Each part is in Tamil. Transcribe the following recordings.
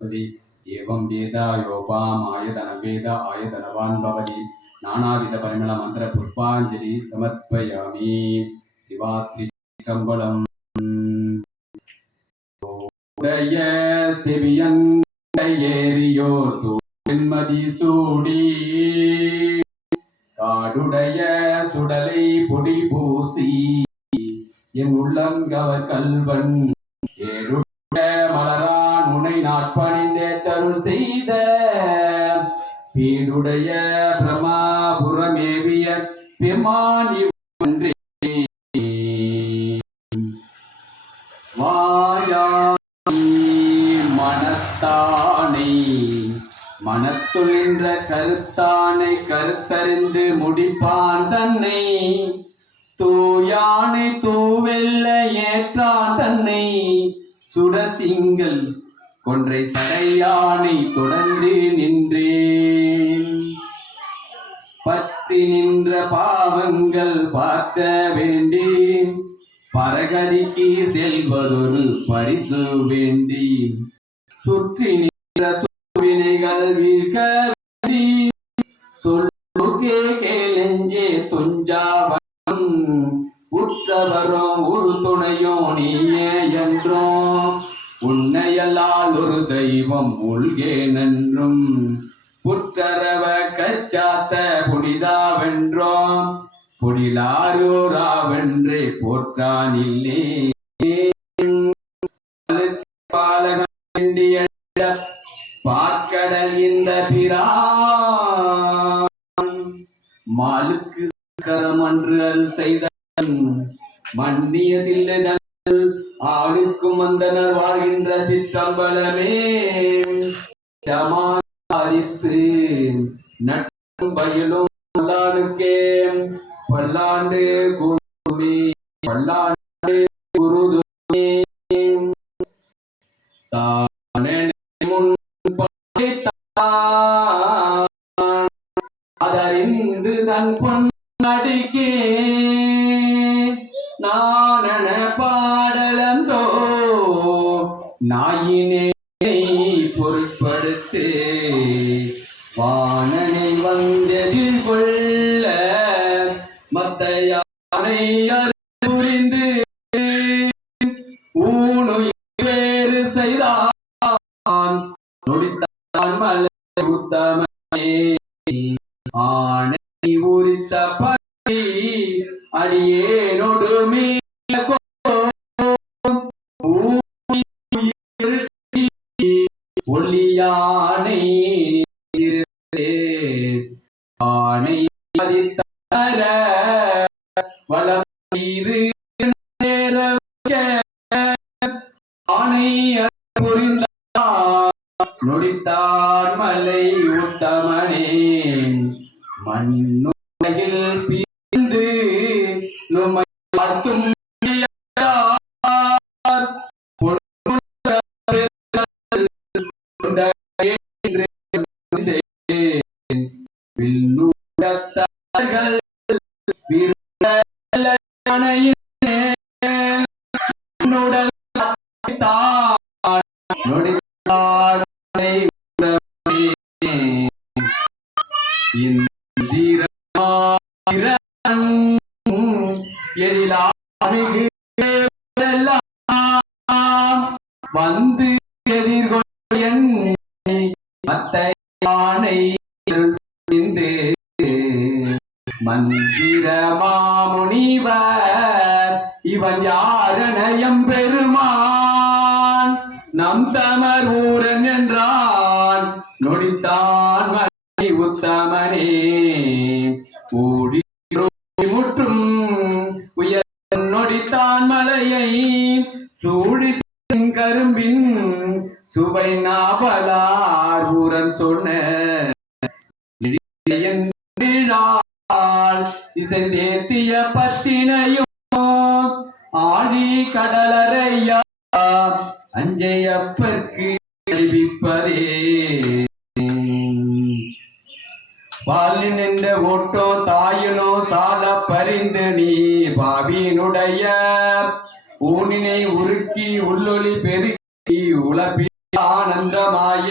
भवति एवं वेद योपाम् आयतनं वेद आयतनवान् भवति नानाविधपरिमलमन्त्रपुष्पाञ्जलि समर्पयामि சிவாத்ரிச்சம்பளம் உடைய செவியன் ஏறியோர் தூன்மதி சூடி காடுடைய சுடலை பொடி பூசி என் உள்ளங்கவர் கல்வன் நாட்பணிந்தே தருள் செய்த பீடுடைய பிரமாபுரமேவிய பெமானி ஒன்றே. மனத்தானை மனத்துளின்ற கருத்தானை கருத்தறிந்து முடிப்பான் தன்னை. தூயானை தூவெல்ல ஏற்றான் தன்னை. சுடத்திங்கள் கொன்றை சடையானை தொடர்ந்து நின்றேன். பற்றி நின்ற பாவங்கள் பார்க்க வேண்டி பரகதிக்கு செல்வதொரு பரிசு வேண்டி சுற்றி நின்ற துவினைகள் வீழ்க வேண்டி சொல்லுக்கே கேளெஞ்சே துஞ்சாவன் உற்சவரும் ஒரு நீயே என்றோம். உன்னையல்லால் ஒரு தெய்வம் உள்கேனென்றும் புத்தரவ கச்சாத்த புனிதாவென்றோம் புடிலாரூராவென்றே போற்றானில்லே. பார்க்கடல் இந்த பிரான். மாலுக்கு கரமன்று அல் செய்த மன்னியதில்லை ஆளுக்கும் வந்தனர் வாழ்கின்ற சித்தம்பலமே சமாளித்து நட்டும் பயிலும் பல்லாண்டுக்கே பல்லாண்டு குருமே. பல்லாண்டு குருதுமே. தானே முன் படைத்தான். பொருட்படுத்து வானனை வந்தெதிர் கொள்ள மத்தையானை புரிந்து ஊனுயிர் வேறு செய்தான். நொடித்தான் மலை உத்தமனே. ஆணை உரித்த படி அடியே. ஒளியானை நின்றே. ஆணை வலம் மீது நேரக்க ஆணை மலை உத்தமனே மண்ணு வந்து எதிர்கொள் மத்த யானை மந்திர மாமுனிவர் இவன் யாரணயம் பெருமான் நம் தமர் ஊரன் என்றான் நொடித்தான் மலை உத்தமனே. ஓடி முற்றும் உயர் நொடித்தான் மலையை சூழி கரும்பின் சுவை நாவலார் ஊரன் சொன்ன. விழாள் இசைந்தேத்திய பத்தினையும் ஆழி கடலரையா அஞ்சையப்பற்கு அறிவிப்பதே. பாலின் நின்ற ஓட்டோ தாயினோ சாத பரிந்து நீ பாவியினுடைய ஊனினை உருக்கி உள்ளொளி பெருக்கி உழப்பி ஆனந்தமாய.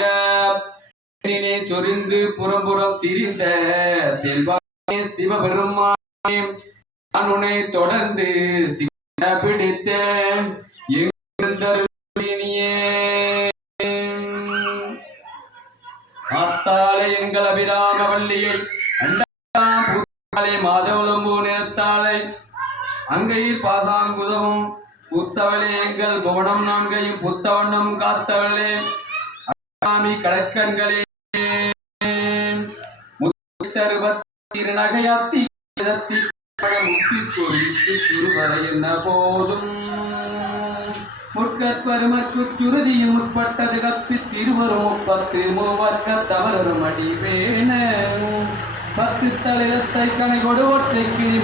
சொரிந்து புறம்புறம் திரிந்த செல்வா சிவபெருமானே நான் உன்னை தொடர்ந்து பிடித்தேன் எங்கிருந்தருளினியே எங்கள் அபிராம வள்ளியை அண்டாம் பூத்தாளை மாதவளம்பூ நிறத்தாளை அங்கையில் பாதாங்குதவும் புத்தவளே எங்கள் புவனம் நான்கையும் புத்தவண்ணம் காத்தவளே. அகாமி கடற்கண்களே. திருநகையத்தி என்ன போதும். முற்கற்பருமற்கு சுருதியும் முற்பட்டது கப்பி திருவரும் முப்பத்து மூவர்க்க தவறும் அடிவேன பத்து தலையத்தை கணை கொடு ஒற்றை கிரி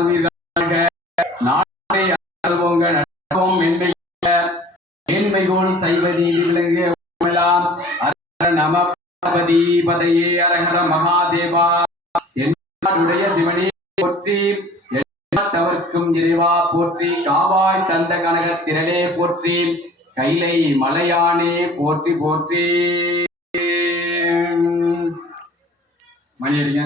உயிர்களாக நாட்டை ஆள்வோங்க நடப்போம் என்று மேன்மைகோன் சைவதி விளங்கிய எல்லாம் நம பதையே அரஹர மகாதேவா என்னுடைய சிவனே போற்றி எல்லாத்தவர்க்கும் இறைவா போற்றி காவாய் தந்த கனக திரளே போற்றி கைலை மலையானே போற்றி போற்றி மணி அடிங்க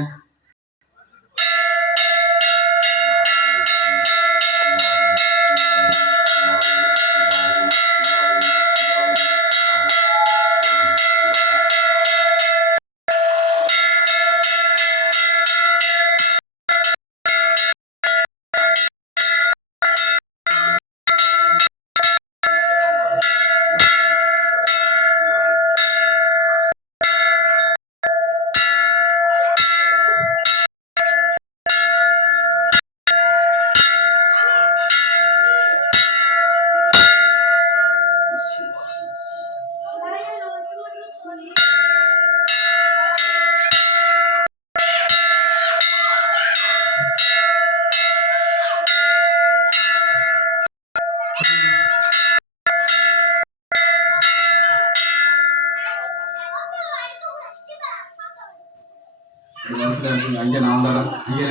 அங்கே நான் தான் அங்கே